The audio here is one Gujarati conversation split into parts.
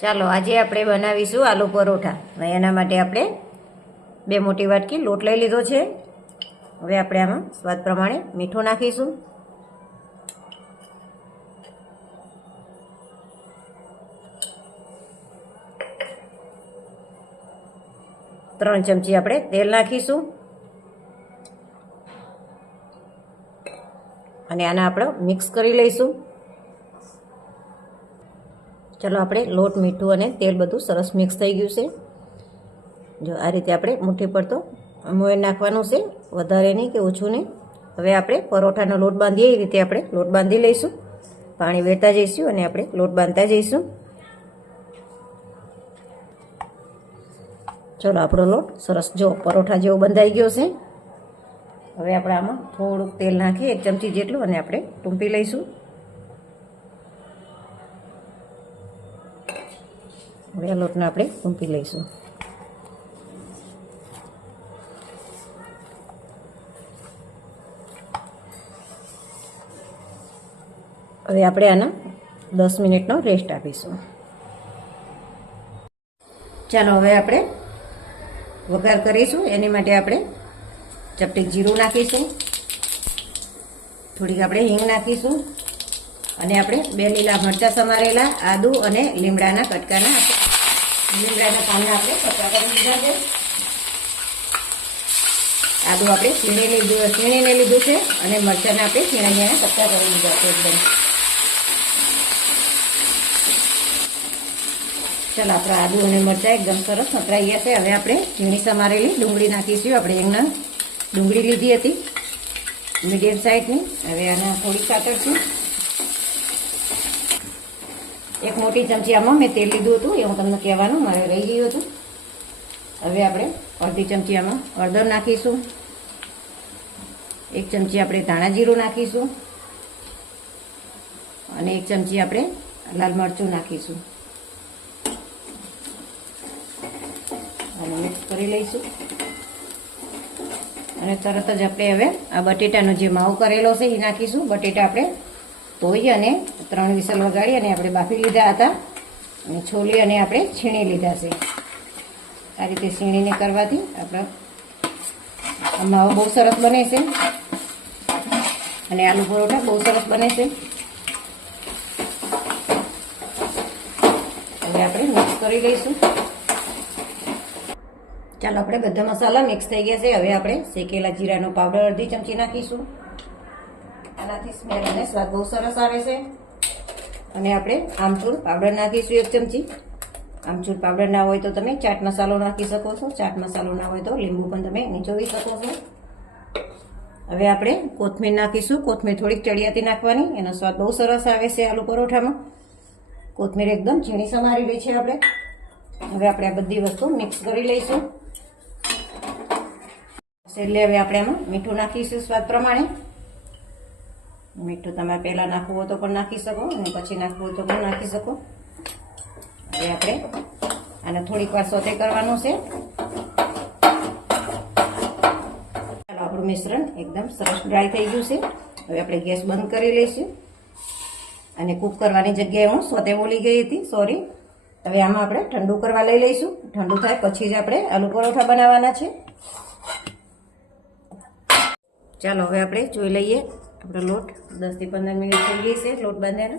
ચાલો, આજે આપણે બનાવીશું આલુ પરોઠા. એના માટે આપણે બે મોટી વાટકી લોટ લઈ લીધો છે. હવે આપણે આમાં સ્વાદ પ્રમાણે મીઠું નાખીશું. ત્રણ ચમચી આપણે તેલ નાખીશું. અને આને આપણે મિક્સ કરી લઈશું. ચલો આપણે લોટ, મીઠું અને તેલ બધું સરસ મિક્સ થઈ ગયું છે. જો આ રીતે આપણે મુઠ્ઠી પર તો મોય નાખવાનું છે, વધારે નહીં કે ઓછું નહીં. હવે આપણે પરોઠાનો લોટ બાંધીએ, એ રીતે આપણે લોટ બાંધી લઈશું. પાણી વેતા જઈશું અને આપણે લોટ બાંધતા જઈશું. ચલો આપણો લોટ સરસ જો પરોઠા જેવો બંધાઈ ગયો છે. હવે આપણે આમાં થોડુંક તેલ નાખીએ, એક ચમચી જેટલું, અને આપણે ટૂંપી લઈશું. હવે આ લોટને આપણે ઊંપી લઈશું. હવે આપણે આના દસ મિનિટનો રેસ્ટ આપીશું. ચાલો હવે આપણે વઘાર કરીશું. એની માટે આપણે ચપટી જીરું નાખીશું. થોડીક આપણે હિંગ નાખીશું. અને આપણે બે લીલા મરચાં સમારેલા, આદુ અને લીમડાના કટકાના લીમડાના પાનના આપણે કટકા કરી દીધા છે. આદુ આપણે છીણી લીધું, છીણીને લીધું છે અને મરચાંના આપણે છીણા છીણા કટકા કરી દીધા છે એકદમ. ચાલો, આપણા આદુ અને મરચાં એકદમ સરસ સંતરાઈ ગયા છે. હવે આપણે ઝીણી સમારેલી ડુંગળી નાખીશું. આપણે એમના ડુંગળી લીધી હતી મીડિયમ સાઇઝની હવે આના થોડીક કાતરશું એક મોટી ચમચી આમાં મેં તેલ લીધું હતું, એ હું તમને કહેવાનું, મારે રહી ગયું હતું. હવે આપણે અડધી ચમચી આમાં હળદર નાખીશું. એક ચમચી આપણે ધાણા જીરું નાખીશું. અને એક ચમચી આપણે લાલ મરચું નાખીશું. અને મિક્સ કરી લઈશું. અને તરત જ આપણે હવે આ બટેટાનો જે માવો કરેલો છે, એ નાખીશું. બટેટા આપણે ધોઈ અને ત્રણ વિસલ વગાડી અને આપણે બાફી લીધા હતા. અને છોલી અને આપણે છીણી લીધા છે. આ રીતે છીણીને કરવાથી આપણો માવો બહુ સરસ બને છે. અને આલુ પરોઠા બહુ સરસ બને છે. હવે આપણે મિક્સ કરી લઈશું. ચાલો, આપણે બધા મસાલા મિક્સ થઈ ગયા છે. હવે આપણે શેકેલા જીરાનો પાવડર અડધી ચમચી નાખીશું. આનાથી સ્મેલ અને સ્વાદ બહુ સરસ આવે છે. અને આપણે આમચૂર પાવડર નાખીશું એક ચમચી. આમચૂર પાવડર ના હોય તો તમે ચાટ મસાલો નાખી શકો છો. ચાટ મસાલો ના હોય તો લીંબુ પણ તમે નીચોવી શકો છો. હવે આપણે કોથમીર નાખીશું. કોથમીર થોડીક ચડિયાતી નાખવાની. એનો સ્વાદ બહુ સરસ આવે છે આલુ પરોઠામાં. કોથમીર એકદમ ઝીણી સમારી લે છે આપણે. હવે આપણે આ બધી વસ્તુ મિક્સ કરી લઈશું. એટલે હવે આપણે આમાં મીઠું નાખીશું સ્વાદ પ્રમાણે. મીઠું તમે પહેલાં નાખવું હોય તો પણ નાખી શકો અને પછી નાખવું હોય તો પણ નાખી શકો. હવે આપણે આને થોડીક વાર સોતે કરવાનું છે. ચાલો, આપણું મિશ્રણ એકદમ સરસ ડ્રાય થઈ ગયું છે. હવે આપણે ગેસ બંધ કરી લઈશું. અને કૂક કરવાની જગ્યાએ હું સોતે બોલી ગઈ હતી, સોરી. હવે આમાં આપણે ઠંડુ કરવા લઈ લઈશું. ઠંડુ થાય પછી જ આપણે આલુ પરોઠા બનાવવાના છે. ચાલો, હવે આપણે જોઈ લઈએ આપણો લોટ દસથી પંદર મિનિટ થઈ ગઈ છે લોટ બાંધ્યાનો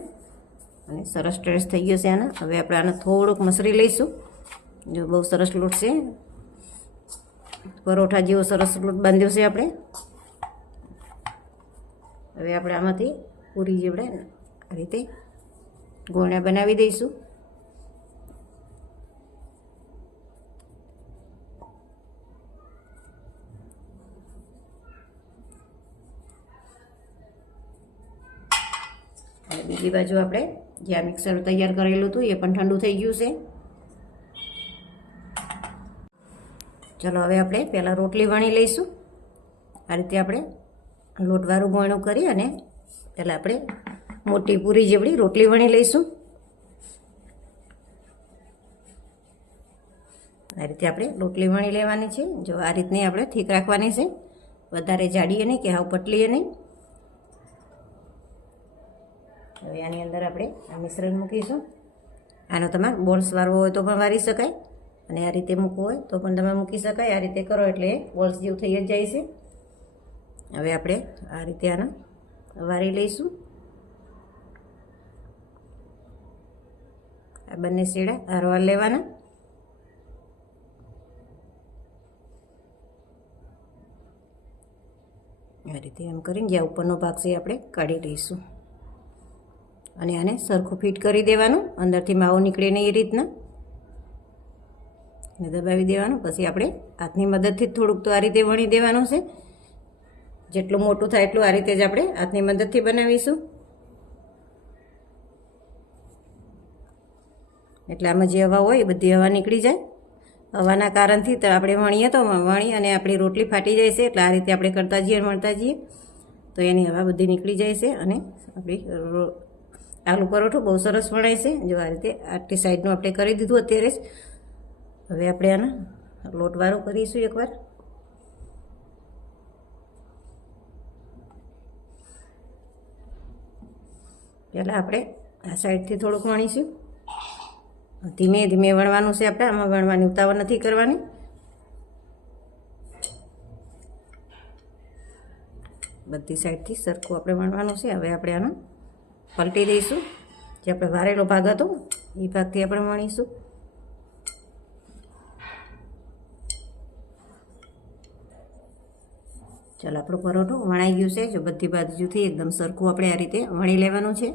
અને સરસ ટ્રેસ થઈ ગયો છે આના. હવે આપણે આને થોડુંક મસરી લઈશું. જો બહુ સરસ લોટ છે. પરોઠા જેવો સરસ લોટ બાંધ્યો છે આપણે. હવે આપણે આમાંથી પૂરી જેવડે આ રીતે ગોળ્યા બનાવી દઈશું. અને બીજી બાજુ આપણે જે આ મિક્સર તૈયાર કરેલું હતું, એ પણ ઠંડુ થઈ ગયું છે. ચલો, હવે આપણે પહેલાં રોટલી વણી લઈશું. આ રીતે આપણે લોટવાળું વણું કરી અને પહેલાં આપણે મોટી પૂરી જેવડી રોટલી વણી લઈશું. આ રીતે આપણે રોટલી વણી લેવાની છે. જો આ રીતની આપણે ઠીક રાખવાની છે. વધારે જાડીએ નહીં કે હાવ પટલીએ નહીં. હવે આની અંદર આપણે આ મિશ્રણ મૂકીશું. આનો તમારે બોલ્સ વાળવો હોય તો પણ વારી શકાય. અને આ રીતે મૂકવું હોય તો પણ તમે મૂકી શકાય. આ રીતે કરો એટલે બોલ્સ જેવું થઈ જ જાય છે. હવે આપણે આ રીતે આને વારી લઈશું. આ બંને શેડા આરવાર લેવાના. આ રીતે એમ કરીને જ્યાં ઉપરનો ભાગ છે આપણે કાઢી લઈશું. અને આને સરખું ફિટ કરી દેવાનું. અંદરથી માવો નીકળે નહીં એ રીતના. અને દબાવી દેવાનું. પછી આપણે હાથની મદદથી થોડુંક તો આ રીતે વણી દેવાનું છે. જેટલું મોટું થાય એટલું આ રીતે જ આપણે હાથની મદદથી બનાવીશું. એટલે આમાં જે હવા હોય એ બધી હવા નીકળી જાય. હવાના કારણથી તો આપણે વણીએ તો વણી અને આપણી રોટલી ફાટી જાય છે. એટલે આ રીતે આપણે કરતા જઈએ વણતા જઈએ. તો એની હવા બધી નીકળી જાય છે અને આપણી આલુ પરોઠો બહુ સરસ વણાય છે. જો આ રીતે આટલી સાઈડનું આપણે કરી દીધું અત્યારે જ. હવે આપણે આના લોટવાળું કરીશું એકવાર. પહેલાં આપણે આ સાઈડથી થોડુંક વણીશું. ધીમે ધીમે વણવાનું છે આપણે. આમાં વણવાની ઉતાવળ નથી કરવાની. બધી સાઈડથી સરખું આપણે વણવાનું છે. હવે આપણે આને પલટી દઈશું. જે આપણે વારેલો ભાગ હતો એ ભાગથી આપણે વણીશું. ચાલો, આપણું પરોઠું વણાઈ ગયું છે. જો બધી બાજુથી એકદમ સરખું આપણે આ રીતે વણી લેવાનું છે.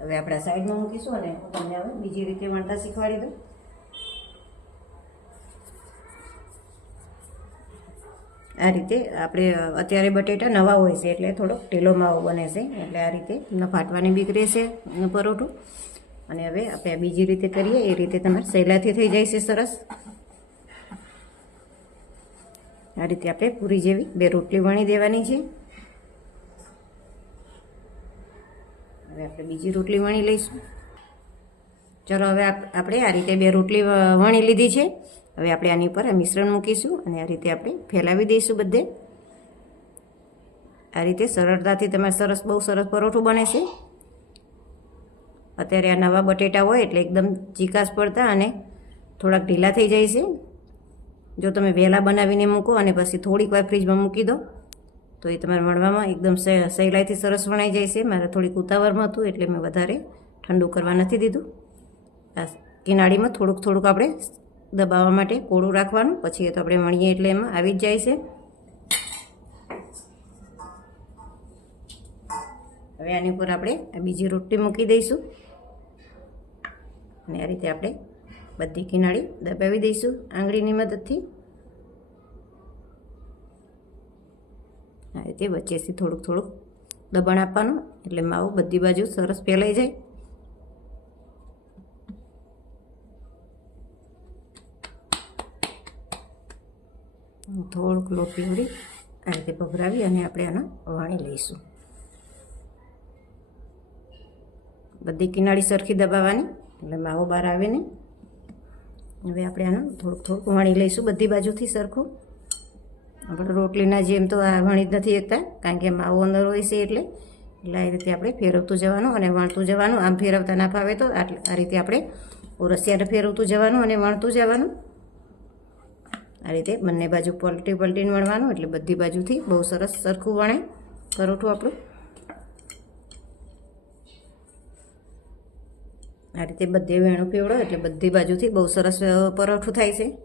હવે આપણે સાઈડમાં મૂકીશું અને તમને હવે બીજી રીતે વણતા શીખવાડી દઉં. આ રીતે આપણે અત્યારે બટેટા નવા હોય છે એટલે થોડોક ઢીલો માવો બને છે એટલે આ રીતે ન ફાટવાની બીક રહેશે પરોઠું. અને હવે આપણે બીજી રીતે કરીએ, એ રીતે તમારે સહેલાથી થઈ જાય છે સરસ. આ રીતે આપણે પૂરી જેવી બે રોટલી વણી દેવાની છે. હવે આપણે બીજી રોટલી વણી લઈશું. ચલો, હવે આપ- આપણે આ રીતે બે રોટલી વણી લીધી છે. હવે આપણે આની ઉપર આ મિશ્રણ મૂકીશું અને આ રીતે આપણે ફેલાવી દઈશું બધે. આ રીતે સરળતાથી તમારે સરસ, બહુ સરસ પરોઠું બને છે. અત્યારે આ નવા બટેટા હોય એટલે એકદમ ચીકાશ પડતા અને થોડાક ઢીલા થઈ જાય છે. જો તમે વહેલા બનાવીને મૂકો અને પછી થોડીક વાર ફ્રીજમાં મૂકી દો, તો એ તમારે વણવામાં એકદમ સહે- સહેલાઈથી સરસ વણાઈ જાય છે. મારે થોડીક ઉતાવળમાં હતું એટલે મેં વધારે ઠંડુ કરવા નથી દીધું. આ કિનાળીમાં થોડુંક થોડુંક આપણે દબાવવા માટે કોળું રાખવાનું. પછી એ તો આપણે વણીએ એટલે એમાં આવી જ જાય છે. હવે આની ઉપર આપણે બીજી રોટલી મૂકી દઈશું. અને આ રીતે આપણે બધી કિનાળી દબાવી દઈશું આંગળીની મદદથી. આ રીતે વચ્ચેથી થોડુંક થોડુંક દબાણ આપવાનું. એટલે માવો બધી બાજુ સરસ ફેલાઈ જાય. થોડુંક લોટ પીવડી આ રીતે ભભરાવી અને આપણે આને વાણી લઈશું. બધી કિનાળી સરખી દબાવવાની, એટલે માવો બહાર આવે ને હવે આપણે આને થોડુંક થોડુંક વણી લઈશું બધી બાજુથી સરખું. આપણે રોટલીના જેમ તો આ વણી જ નથી એકતા કારણ કે માવો અંદર હોય છે એટલે. એટલે આ રીતે આપણે ફેરવતું જવાનું અને વણતું જવાનું. આમ ફેરવતા ના ફાવે તો આ રીતે આપણે રસિયાને ફેરવતું જવાનું અને વણતું જવાનું. આ રીતે બંને બાજુ પલટી પલટીને વણવાનું એટલે બધી બાજુથી બહુ સરસ સરખું વણે. પરોઠું આપણું. આ રીતે બધે વેણું પીવડો એટલે બધી બાજુથી બહુ સરસ પરોઠું થાય છે.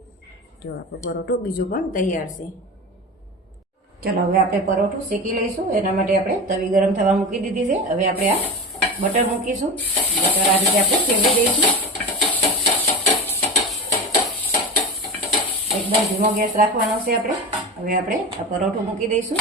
જો આપણું પરોઠું બીજું પણ તૈયાર છે. ચાલો, હવે આપણે પરોઠું શેકી લઈશું. એના માટે આપણે તવી ગરમ થવા મૂકી દીધી છે. હવે આપણે આ બટર મૂકીશું. બટર આ રીતે આપણે ફેરવી દઈશું. એકદમ ધીમો ગેસ રાખવાનો છે આપણે. હવે આપણે આ પરોઠું મૂકી દઈશું.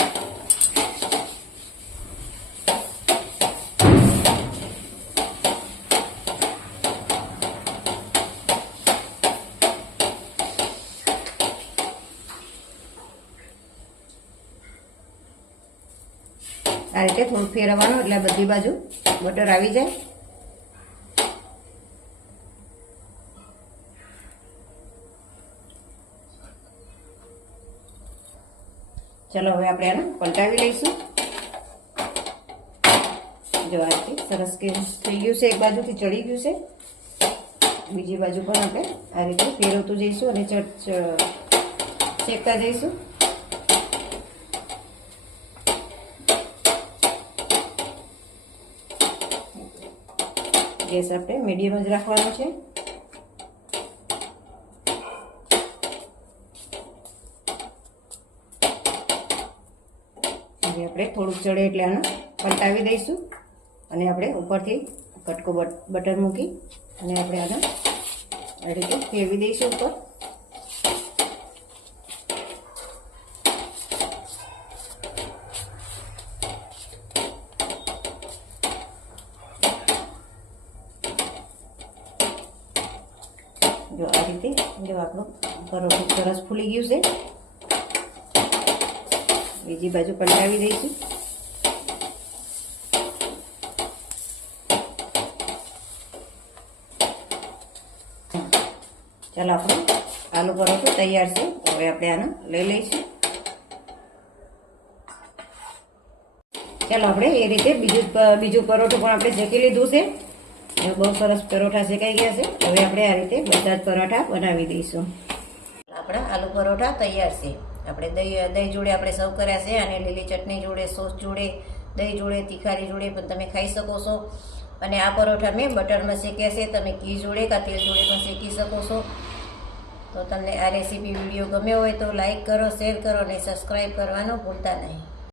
આ રીતે થોડું ફેરવવાનું, એટલે બધી બાજુ બટર આવી જાય. ચલો હવે આપણે આને પલટાવી લઈશું. જો આ સરસ કે થઈ ગયું છે, એક બાજુથી ચડી ગયું છે. બીજી બાજુ પણ આપણે આ રીતે ફેરવતું જઈશું અને શેકતા જઈશું. ગેસ આપણે મીડિયમ જ રાખવાનો છે હવે આપણે થોડુંક ચડે એટલે આને પલટાવી દઈશું. અને આપણે ઉપરથી કટકો બટર મૂકી અને આપણે આને આ રીતે ફેરવી દઈશું ઉપર. જો આ રીતે જો આપણું પરોઠું સરસ ફૂલી ગયું છે. બીજી બાજુ પલટાવી દઈશું. ચાલો આપણું આલુ પરોઠું તૈયાર છે. હવે આપણે આને લઈ લઈશું. ચાલો આપણે એ રીતે બીજું બીજું પરોઠું પણ આપણે શેકી લીધું છે. બહુ સરસ પરોઠા શેકાઈ ગયા છે. હવે આપણે આ રીતે બધા જ પરોઠા બનાવી દઈશું. આપણા આલુ પરોઠા તૈયાર છે. આપણે દહીં દહીં જોડે આપણે સર્વ કર્યા છે અને લીલી ચટણી જોડે, સોસ જોડે, દહીં જોડે, તીખારી જોડે પણ તમે ખાઈ શકો છો. અને આ પરોઠા મેં બટરમાં શેક્યા છે, તમે ઘી જોડે કાં તેલ જોડે પણ શેકી શકો છો. તો તમને આ રેસીપી વીડિયો ગમ્યો હોય તો લાઈક કરો, શેર કરો અને સબસ્ક્રાઈબ કરવાનું ભૂલતા નહીં.